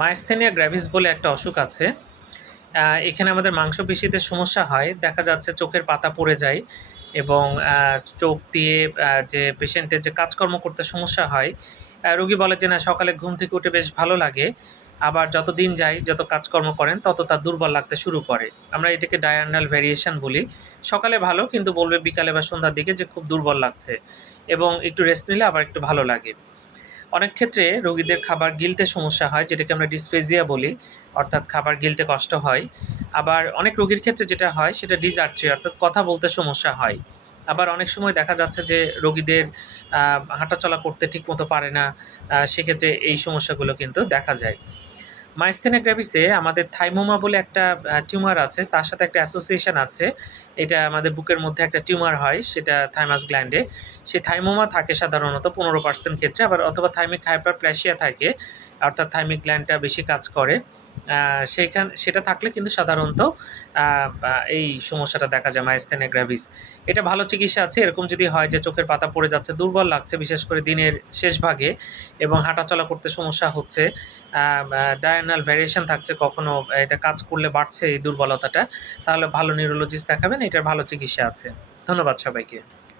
মাইস্থেনিয়া গ্র্যাভিস বলে একটা অসুখ আছে। এখানে আমাদের মাংসপেশিতে সমস্যা হয়। দেখা যাচ্ছে চোখের পাতা পড়ে যায় এবং চোখ দিয়ে যে পেশেন্টের যে কাজকর্ম করতে সমস্যা হয় রোগী বলে যে না, সকালে ঘুম থেকে উঠে বেশ ভালো লাগে। আবার যত দিন যায়, যত কাজকর্ম করেন, তত তার দুর্বল লাগতে শুরু করে। আমরা এটাকে ডায়ার্নাল ভ্যারিয়েশন বলি। সকালে ভালো, কিন্তু বলবে বিকালে বা সন্ধ্যার দিকে যে খুব দুর্বল লাগছে। এবং একটু রেস্ট নিলে আবার একটু ভালো লাগে। অনেক ক্ষেত্রে রোগীদের খাবার গিলতে সমস্যা হয়, যেটাকে আমরা ডিসপেজিয়া বলি, অর্থাৎ খাবার গিলতে কষ্ট হয়। আবার অনেক রোগীর ক্ষেত্রে যেটা হয়, সেটা ডিজার্ট্রি, অর্থাৎ কথা বলতে সমস্যা হয়। আবার অনেক সময় দেখা যাচ্ছে যে রোগীদের হাঁটাচলা করতে ঠিকমতো পারে না সেক্ষেত্রে এই সমস্যাগুলো কিন্তু দেখা যায়। মাইস্থেনিয়া গ্র্যাভিসে আমাদের থাইমোমা বলে একটা টিউমার আছে, তার সাথে একটা অ্যাসোসিয়েশন আছে। এটা আমাদের বুকের মধ্যে একটা টিউমার হয়, সেটা থাইমাস গ্ল্যান্ডে সেই থাইমোমা থাকে সাধারণত পনেরো পার্সেন্ট ক্ষেত্রে, আবার অথবা থাইমিক হাইপারপ্লেসিয়া থাকে। অর্থাৎ থাইমিক গ্ল্যান্ডটা বেশি কাজ করে। সেইখান সেটা থাকলে কিন্তু সাধারণত এই সমস্যাটা দেখা যায় মাইস্থেনিয়া গ্র্যাভিস এটা ভালো চিকিৎসা আছে, এরকম যদি হয় যে চোখের পাতা পড়ে যাচ্ছে, দুর্বল লাগছে, বিশেষ করে দিনের শেষ ভাগে, এবং হাঁটাচলা করতে সমস্যা হচ্ছে ডায়ানাল ভ্যারিয়েশন থাকছে কখনো, এটা কাজ করলে বাড়ছে এই দুর্বলতাটা, তাহলে ভালো নিউরোলজিস্ট দেখাবেন, এটার ভালো চিকিৎসা আছে। ধন্যবাদ সবাইকে।